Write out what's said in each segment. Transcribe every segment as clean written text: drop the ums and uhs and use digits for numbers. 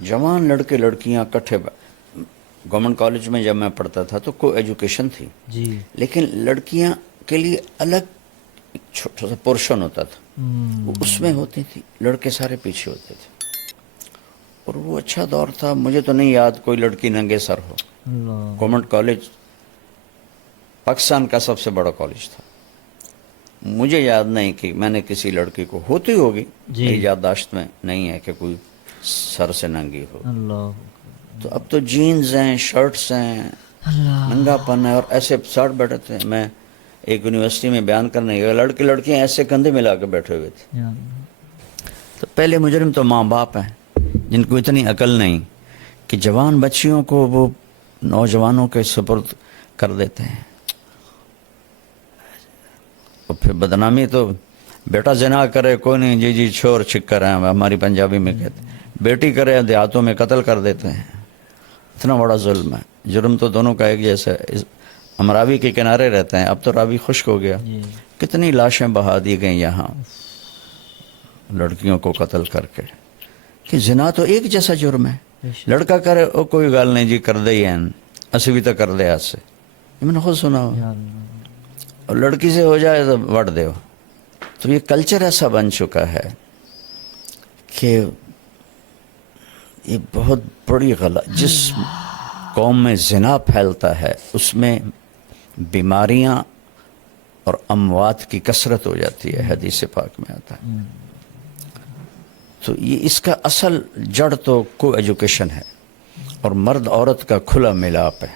जवान लड़के लड़कियां इकट्ठे गवर्नमेंट कॉलेज में जब मैं पढ़ता था तो को एजुकेशन थी जी। लेकिन लड़कियां के लिए अलग एक छोटा सा पोर्शन होता था, वो उसमें होती थी, लड़के सारे पीछे होते थे। और वो अच्छा दौर था। मुझे तो नहीं याद कोई लड़की नंगे सर हो। गवर्नमेंट कॉलेज पाकिस्तान का सबसे बड़ा कॉलेज था। मुझे याद नहीं कि मैंने किसी लड़की को, होती होगी, मेरी याददाश्त में नहीं है कि कोई सर से नंगी हो। तो अब तो जीन्स हैं, शर्ट्स हैं, नंगापन है और ऐसे शर्ट बैठे थे। मैं एक यूनिवर्सिटी में बयान करने गया, लड़के लड़कियां ऐसे कंधे मिला के बैठे हुए थे। तो पहले मुजरिम तो माँ बाप हैं जिनको इतनी अकल नहीं कि जवान बच्चियों को वो नौजवानों के सुपुर्द कर देते हैं। और फिर बदनामी तो बेटा ज़िना करे कोई नहीं, जी जी छोर छिक्कर हैं, हमारी पंजाबी में कहते हैं। बेटी करे देहातों में कत्ल कर देते हैं। इतना बड़ा जुल्म है। जुर्म तो दोनों का एक जैसा है। हम रावी के किनारे रहते हैं, अब तो रावी खुश्क हो गया। कितनी लाशें बहा दी गई यहाँ लड़कियों को कत्ल करके। कि ज़िना तो एक जैसा जुर्म है। लड़का करे ओ कोई गल नहीं जी, कर दे ही हैं, असी भी तो कर दे। आज से मैंने खुद सुना हो। और लड़की से हो जाए तो वट दे। तो ये कल्चर ऐसा बन चुका है कि ये बहुत बड़ी गलत, जिस कौम में ज़िना फैलता है उसमें बीमारियां और अमवात की कसरत हो जाती है। हदीस पाक में आता है। तो ये इसका असल जड़ तो को एजुकेशन है और मर्द औरत का खुला मिलाप है।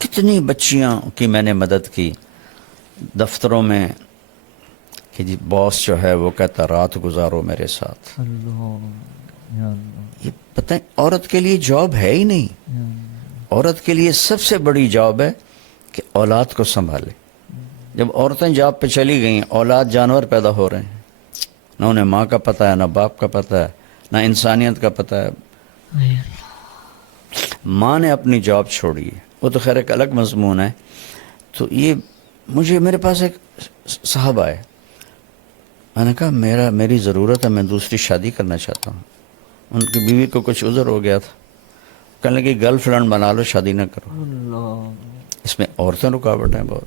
कितनी बच्चियां की मैंने मदद की दफ्तरों में कि जी बॉस जो है वो कहता रात गुजारो मेरे साथ। ये पता है औरत के लिए जॉब है ही नहीं। औरत के लिए सबसे बड़ी जॉब है कि औलाद को संभाले। जब औरतें जॉब पे चली गई, औलाद जानवर पैदा हो रहे हैं। ना उन्हें माँ का पता है, ना बाप का पता है, ना इंसानियत का पता है। माँ ने अपनी जॉब छोड़ी है, वो तो खैर एक अलग मजमून है। तो ये मेरे पास एक साहब आए, मैंने कहा मेरी ज़रूरत है, मैं दूसरी शादी करना चाहता हूँ। उनकी बीवी को कुछ उज़र हो गया था। कहने लगी गर्लफ्रेंड बना लो, शादी ना करो। इसमें औरतें रुकावट हैं बहुत।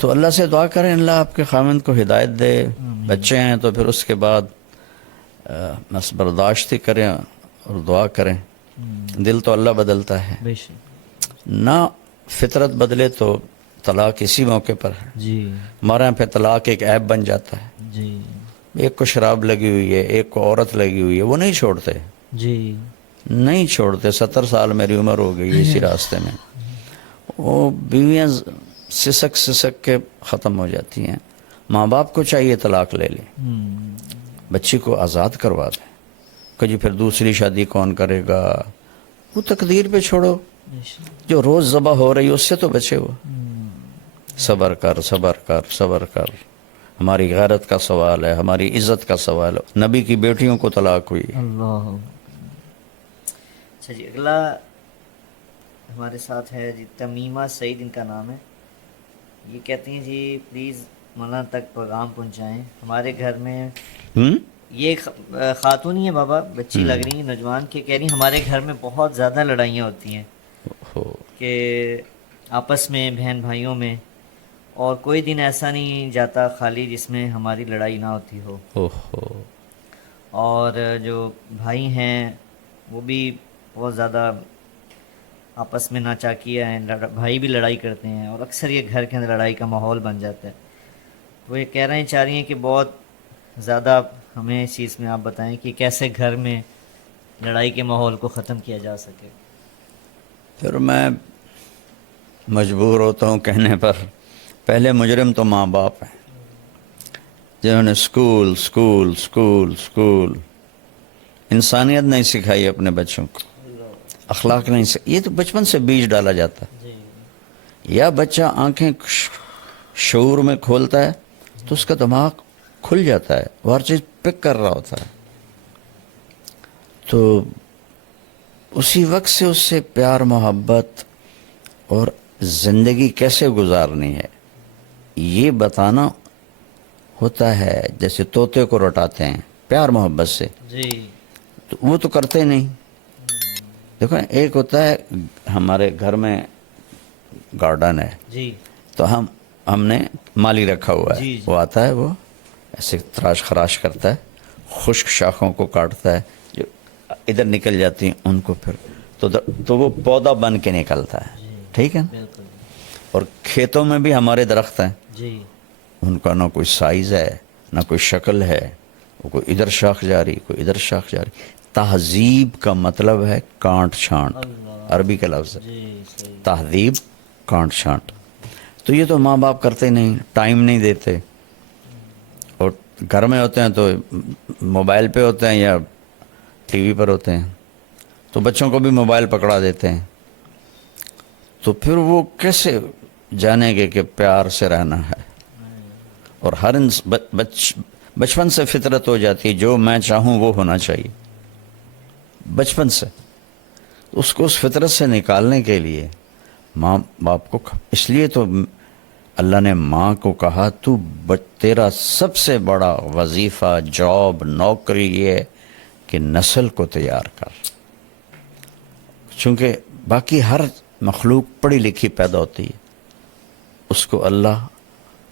तो अल्लाह से दुआ करें अल्लाह आपके खामिद को हिदायत दे। बच्चे हैं तो फिर उसके बाद बस बर्दाश्त ही करें और दुआ करें। दिल तो अल्लाह बदलता है ना। फितरत बदले तो तलाक इसी मौके पर है जी। हमारे यहाँ पे तलाक एक ऐप बन जाता है जी। एक को शराब लगी हुई है, एक को औरत लगी हुई है, वो नहीं छोड़ते जी, नहीं छोड़ते। 70 साल मेरी उम्र हो गई इसी रास्ते में। वो बीवियाँ सिसक सिसक के ख़त्म हो जाती हैं। माँ बाप को चाहिए तलाक ले ले, बच्ची को आज़ाद करवा दे। कि जी फिर दूसरी शादी कौन करेगा, वो तकदीर पे छोड़ो। जो रोज़ ज़बह हो रही है उससे तो बचे हो। सब्र कर सब्र कर सब्र कर। हमारी गैरत का सवाल है, हमारी इज़्ज़त का सवाल है। नबी की बेटियों को तलाक हुई। अच्छा जी, अगला हमारे साथ है जी तमीमा सईद, इनका नाम है। ये कहती हैं जी प्लीज़ मौलाना तक पैगाम पहुँचाएँ। हमारे घर में ये खातून ही है बाबा, बच्ची लग रही है, नौजवान के, कह रही हमारे घर में बहुत ज़्यादा लड़ाइयाँ होती हैं कि आपस में बहन भाइयों में, और कोई दिन ऐसा नहीं जाता खाली जिसमें हमारी लड़ाई ना होती हो। और जो भाई हैं वो भी बहुत ज़्यादा आपस में नाचाकिया हैं, भाई भी लड़ाई करते हैं और अक्सर ये घर के अंदर लड़ाई का माहौल बन जाता है। वो ये कह रहे हैं, चाह रही हैं कि बहुत ज़्यादा हमें इस चीज़ में आप बताएं कि कैसे घर में लड़ाई के माहौल को ख़त्म किया जा सके। फिर मैं मजबूर होता हूँ कहने पर, पहले मुजरिम तो माँ बाप हैं जिन्होंने स्कूल स्कूल स्कूल स्कूल इंसानियत नहीं सिखाई अपने बच्चों को, अखलाक नहीं सिखाई। ये तो बचपन से बीज डाला जाता है। या बच्चा आंखें शऊर में खोलता है तो उसका दिमाग खुल जाता है, वो हर चीज़ पिक कर रहा होता है। तो उसी वक्त से उससे प्यार मोहब्बत और ज़िंदगी कैसे गुजारनी है ये बताना होता है। जैसे तोते को रटाते हैं, प्यार मोहब्बत से, जी तो वो तो करते नहीं। देखो ना, एक होता है हमारे घर में गार्डन है, जी तो हमने माली रखा हुआ है, जी, जी। वो आता है, वो ऐसे तराश खराश करता है, खुश्क शाखों को काटता है, जो इधर निकल जाती हैं उनको फिर तो वो पौधा बन के निकलता है, ठीक है ना? बिल्कुल और खेतों में भी हमारे दरख्त हैं, जी उनका ना कोई साइज़ है ना कोई शक्ल है, वो कोई इधर शाख जारी कोई इधर शाख जारी। तहजीब का मतलब है कांट छांट, अल्लाह, अरबी का लफ्ज़ है जी सही, तहजीब, कांट छांट। तो ये तो माँ बाप करते नहीं, टाइम नहीं देते, और घर में होते हैं तो मोबाइल पे होते हैं या टीवी पर होते हैं, तो बच्चों को भी मोबाइल पकड़ा देते हैं। तो फिर वो कैसे जानेंगे कि प्यार से रहना है? और हर बचपन से फितरत हो जाती है, जो मैं चाहूँ वो होना चाहिए बचपन से। उसको उस फितरत से निकालने के लिए माँ बाप को, इसलिए तो अल्लाह ने माँ को कहा तू तेरा सबसे बड़ा वजीफ़ा, जॉब, नौकरी ये है कि नस्ल को तैयार कर। चूँकि बाकी हर मखलूक पढ़ी लिखी पैदा होती है, उसको अल्लाह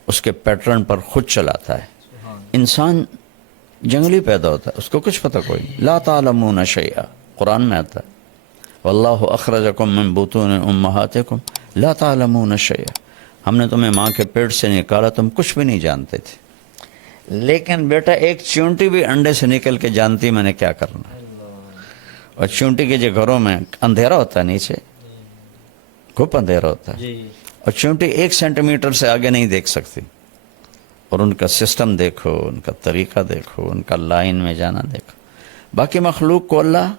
उसके पैटर्न पर ख़ुद चलाता है। इंसान जंगली पैदा होता है, उसको कुछ पता कोई नहीं। ला तालमून शैआ, कुरान में आता है, वल्लाहु अखरजकुम मिन बुतून उम्महातिकुम ला तालमून शैआ, हमने तुम्हें माँ के पेट से निकाला, तुम कुछ भी नहीं जानते थे। लेकिन बेटा एक चींटी भी अंडे से निकल के जानती मैंने क्या करना है। और चींटी के जो घरों में अंधेरा होता है, नीचे खूब अंधेरा होता है, जी और चींटी 1 सेंटीमीटर से आगे नहीं देख सकती। और उनका सिस्टम देखो, उनका तरीका देखो, उनका लाइन में जाना देखो। बाकी मखलूक को अल्लाह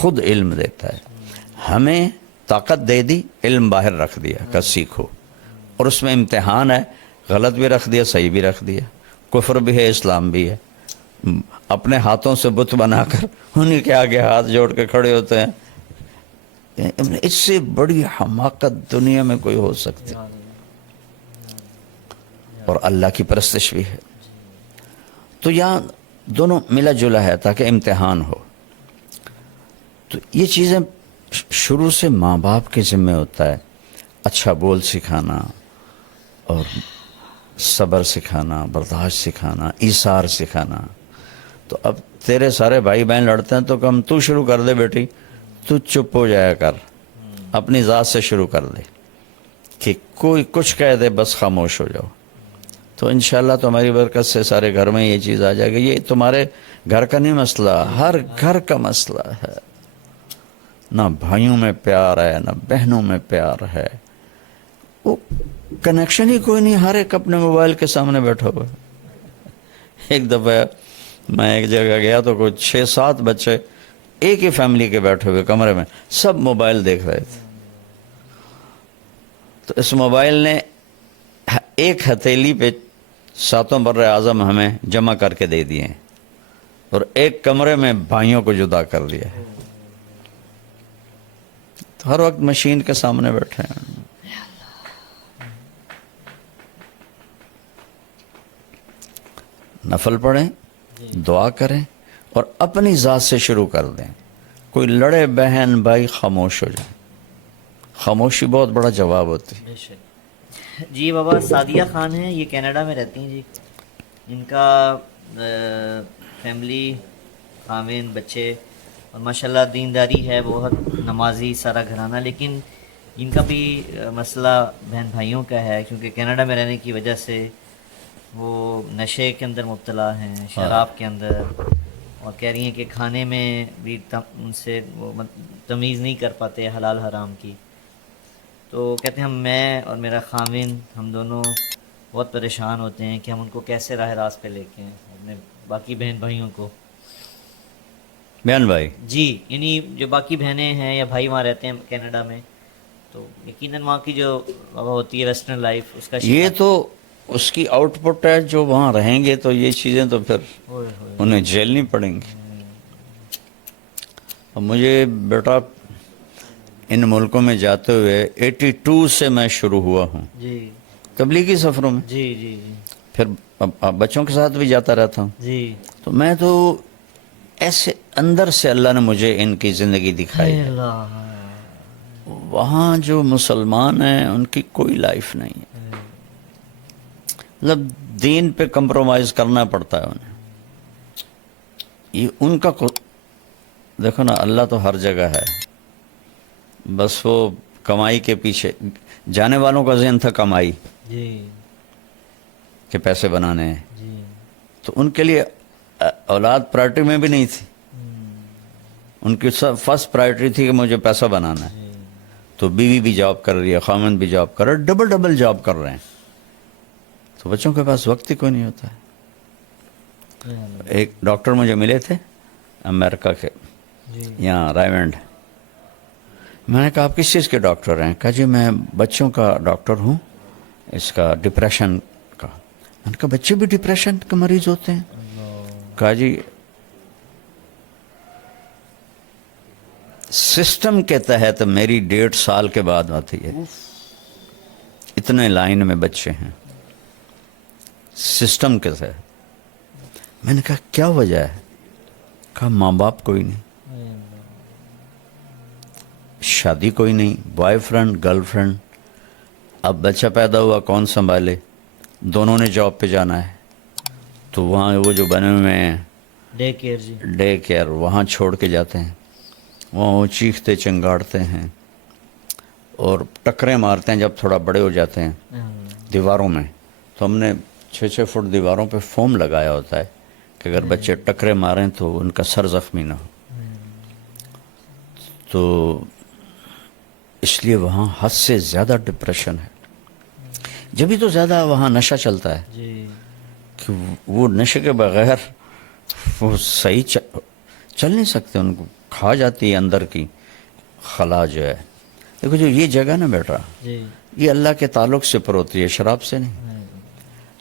खुद इल्म देता है, हमें ताकत दे दी, इल्म बाहर रख दिया कि सीखो, और उसमें इम्तिहान है, गलत भी रख दिया, सही भी रख दिया, कुफ्र भी है, इस्लाम भी है। अपने हाथों से बुत बनाकर उन्हीं के आगे हाथ जोड़ के खड़े होते हैं, इससे बड़ी हमाकत दुनिया में कोई हो सकती, और अल्लाह की परस्तिश भी है। तो यहाँ दोनों मिला जुला है ताकि इम्तिहान हो। तो ये चीज़ें शुरू से माँ बाप के ज़िम्मे होता है, अच्छा बोल सिखाना और सब्र सिखाना, बर्दाश्त सिखाना, ईसार सिखाना। तो अब तेरे सारे भाई बहन लड़ते हैं तो कम तू शुरू कर दे बेटी, तू चुप हो जाया कर, अपनी ज़ात से शुरू कर दे कि कोई कुछ कह दे बस खामोश हो जाओ। तो इंशाल्लाह तुम्हारी बरकत से सारे घर में ये चीज़ आ जाएगी। ये तुम्हारे घर का नहीं मसला, हर घर का मसला है। ना भाइयों में प्यार है, ना बहनों में प्यार है, वो कनेक्शन ही कोई नहीं, हर एक अपने मोबाइल के सामने बैठा हुआ है। एक दफ़ा मैं एक जगह गया तो कुछ 6-7 बच्चे एक ही फैमिली के बैठे हुए कमरे में, सब मोबाइल देख रहे थे। तो इस मोबाइल ने एक हथेली पे 7 बर्रे आज़म हमें जमा करके दे दिए हैं, और एक कमरे में भाइयों को जुदा कर दिया है। तो हर वक्त मशीन के सामने बैठे हैं। नफल पढ़ें, दुआ करें, और अपनी ज़ात से शुरू कर दें। कोई लड़े बहन भाई खामोश हो जाए, खामोशी बहुत बड़ा जवाब होती है। जी बाबा सादिया खान हैं, ये कनाडा में रहती हैं जी। इनका फैमिली, खामिन, बच्चे, और माशाल्लाह दीनदारी है, बहुत नमाजी सारा घराना। लेकिन इनका भी मसला बहन भाइयों का है, क्योंकि कनाडा में रहने की वजह से वो नशे के अंदर मुब्तला हैं, शराब के अंदर, और कह रही हैं कि खाने में भी उनसे वो तमीज़ नहीं कर पाते हलाल हराम की। तो कहते हैं मैं और मेरा खामिन, हम दोनों बहुत परेशान होते हैं कि हम उनको कैसे राह रास्त पे लेके आएं, अपने बाकी बहन भाइयों को। बहन भाई जी, यानी जो बाकी बहनें हैं या भाई वहाँ रहते हैं कनाडा में, तो यकीनन वहाँ की जो होती है वेस्टर्न लाइफ, उसका ये तो उसकी आउटपुट है, जो वहाँ रहेंगे तो ये चीज़ें तो फिर उन्हें झेलनी पड़ेंगी। अब मुझे बेटा इन मुल्कों में जाते हुए 82 से मैं शुरू हुआ हूँ जी तबलीगी सफ़रों में। जी जी जी। پھر اب بچوں کے ساتھ بھی جاتا رہتا ہوں. جی تو میں تو ایسے اندر سے اللہ نے مجھے ان کی زندگی دکھائی ہے. اللہ وہاں جو مسلمان ہیں ان کی کوئی لائف نہیں ہے. مطلب دین پہ کمپرومائز کرنا پڑتا ہے انہیں. یہ ان کا دیکھو نا، اللہ تو ہر جگہ ہے، بس وہ کمائی کے پیچھے. جانے والوں کا ذہن تھا کمائی جی کے پیسے بنانے ہیں، جی تو ان کے لیے اولاد پرائرٹی میں بھی نہیں تھی. ان کی فرسٹ پرائرٹی تھی کہ مجھے پیسہ بنانا ہے. تو بیوی بھی جاب کر رہی ہے، خامند بھی جاب کر رہا ہے، ڈبل جاب کر رہے ہیں. تو بچوں کے پاس وقت ہی کوئی نہیں ہوتا ہے. ایک ڈاکٹر مجھے ملے تھے امریکہ کے، جی یہاں رائمنڈ. میں نے کہا آپ کس چیز کے ڈاکٹر ہیں؟ کہا جی میں بچوں کا ڈاکٹر ہوں، اس کا ڈپریشن کا. میں نے کہا بچے بھی ڈپریشن کے مریض ہوتے ہیں؟ کہا جی سسٹم کے تحت میری 1.5 سال کے بعد آتی ہے، اتنے لائن میں بچے ہیں سسٹم کے تحت. میں نے کہا کیا وجہ ہے؟ کہا ماں باپ کوئی نہیں، شادی کوئی نہیں، بوائے فرینڈ گرل فرینڈ. اب بچہ پیدا ہوا کون سنبھالے؟ دونوں نے جاب پہ جانا ہے، تو وہاں وہ جو بنے ہوئے ہیں ڈے کیئر جی ڈے کیئر وہاں چھوڑ کے جاتے ہیں. وہاں وہ چیختے چنگاڑتے ہیں اور ٹکریں مارتے ہیں جب تھوڑا بڑے ہو جاتے ہیں دیواروں میں. تو ہم نے 6 فٹ دیواروں پہ فوم لگایا ہوتا ہے کہ اگر بچے ٹکرے ماریں تو ان کا سر زخمی نہ ہو. تو اس لیے وہاں حد سے زیادہ ڈپریشن ہے. جبھی تو زیادہ وہاں نشہ چلتا ہے جی کہ وہ نشے کے بغیر وہ صحیح چل نہیں سکتے. ان کو کھا جاتی ہے اندر کی خلا جو ہے. دیکھو جو یہ جگہ نا بیٹا، جی یہ اللہ کے تعلق سے پر ہوتی ہے، شراب سے نہیں.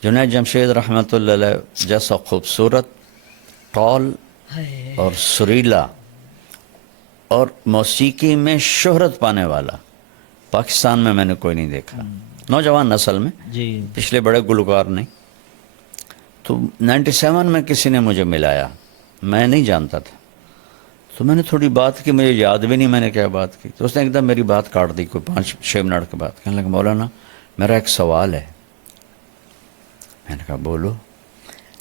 جنید جمشید رحمۃ اللہ علیہ جیسا خوبصورت، ٹال اور سریلا اور موسیقی میں شہرت پانے والا پاکستان میں نے کوئی نہیں دیکھا. نوجوان نسل میں جی پچھلے بڑے گلوکار نہیں. تو 97 میں کسی نے مجھے ملایا، میں نہیں جانتا تھا. تو میں نے تھوڑی بات کی، مجھے یاد بھی نہیں میں نے کیا بات کی. تو اس نے ایک دم میری بات کاٹ دی کوئی 5-6 منٹ کے بعد. کہنے لگا مولانا میرا ایک سوال ہے. میں نے کہا بولو.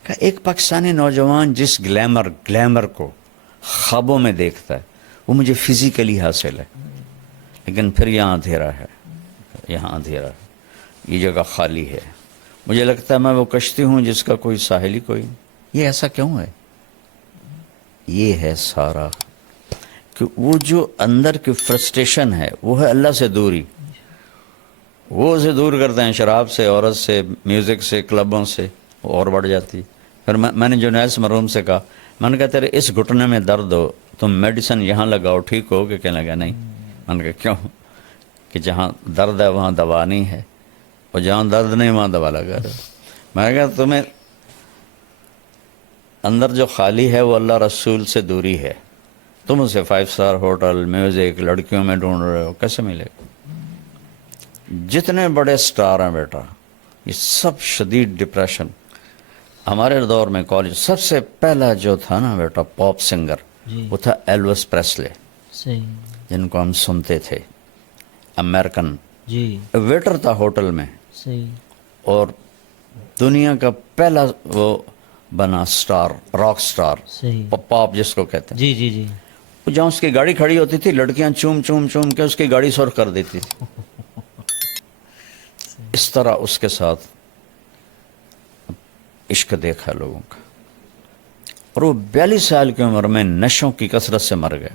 کہا ایک پاکستانی نوجوان جس گلیمر کو خوابوں میں دیکھتا ہے وہ مجھے فزیکلی حاصل ہے، لیکن پھر یہاں اندھیرا ہے، یہاں اندھیرا ہے، یہ جگہ خالی ہے. مجھے لگتا ہے میں وہ کشتی ہوں جس کا کوئی ساحل ہی کوئی. یہ ایسا کیوں ہے؟ یہ ہے سارا کہ وہ جو اندر کی فرسٹریشن ہے وہ ہے اللہ سے دوری. وہ اسے دور کرتے ہیں شراب سے، عورت سے، میوزک سے، کلبوں سے، وہ اور بڑھ جاتی. پھر میں نے جنید مرحوم سے کہا، میں نے کہا تیرے اس گھٹنے میں درد ہو تم میڈیسن یہاں لگاؤ ٹھیک ہو کہ کہنے لگا نہیں. میں نے کہا کیوں؟ کہ جہاں درد ہے وہاں دوا نہیں ہے، اور جہاں درد نہیں وہاں دوا لگا رہے. میں نے کہا تمہیں اندر جو خالی ہے وہ اللہ رسول سے دوری ہے. تم اسے 5 اسٹار ہوٹل، میوزک، لڑکیوں میں ڈھونڈ رہے ہو، کیسے ملے گا؟ جتنے بڑے سٹار ہیں بیٹا یہ سب شدید ڈپریشن. ہمارے دور میں کالج سب سے پہلا جو تھا نا بیٹا پاپ سنگر جی وہ تھا ایلوس پریسلے، صحیح جن کو ہم سنتے تھے. امریکن جی ویٹر تھا ہوٹل میں، صحیح اور دنیا کا پہلا وہ بنا سٹار، راک سٹار، صحیح پاپ جس کو کہتے ہیں. جی جی جی جہاں اس کی گاڑی کھڑی ہوتی تھی لڑکیاں چوم کے اس کی گاڑی سرخ کر دیتی تھی. اس طرح اس کے ساتھ عشق دیکھا لوگوں کا. اور وہ 42 سال کی عمر میں نشوں کی کثرت سے مر گیا.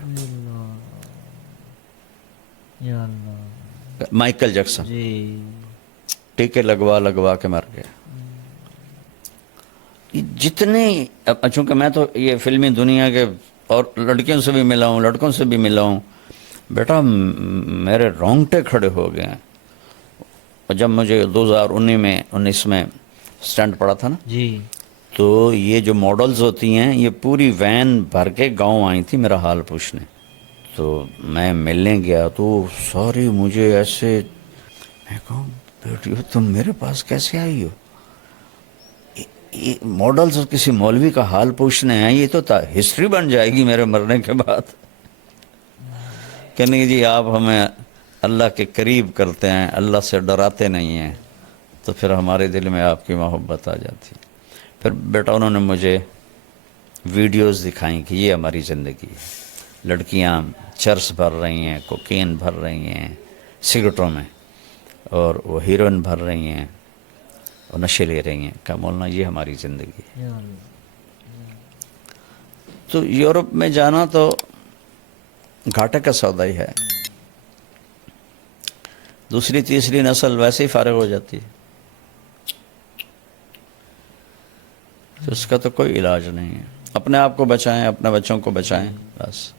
یا اللہ مائیکل جیکسن جی ٹیکے لگوا کے مر گیا. جتنے چونکہ میں تو یہ فلمی دنیا کے اور لڑکیوں سے بھی ملا ہوں، لڑکوں سے بھی ملا ہوں بیٹا، میرے رونگٹے کھڑے ہو گئے ہیں. اور جب مجھے 2019 میں سٹنٹ پڑا تھا نا، جی تو یہ جو ماڈلز ہوتی ہیں یہ پوری وین بھر کے گاؤں آئی تھی میرا حال پوچھنے. تو میں ملنے گیا تو سوری مجھے ایسے، میں کہوں بیٹی تم میرے پاس کیسے آئی ہو؟ ماڈلز اور کسی مولوی کا حال پوچھنے ہیں، یہ تو ہسٹری بن جائے گی میرے مرنے کے بعد کہ نہیں جی آپ ہمیں اللہ کے قریب کرتے ہیں، اللہ سے ڈراتے نہیں ہیں، تو پھر ہمارے دل میں آپ کی محبت آ جاتی. پھر بیٹا انہوں نے مجھے ویڈیوز دکھائیں کہ یہ ہماری زندگی ہے. لڑکیاں چرس بھر رہی ہیں، کوکین بھر رہی ہیں سگریٹوں میں، اور وہ ہیروئن بھر رہی ہیں اور نشے لے رہی ہیں. کہا مولانا یہ ہماری زندگی ہے. تو یورپ میں جانا تو گھاٹے کا سودا ہی ہے. دوسری تیسری نسل ویسے ہی فارغ ہو جاتی ہے، تو اس کا تو کوئی علاج نہیں ہے. اپنے آپ کو بچائیں، اپنے بچوں کو بچائیں، بس.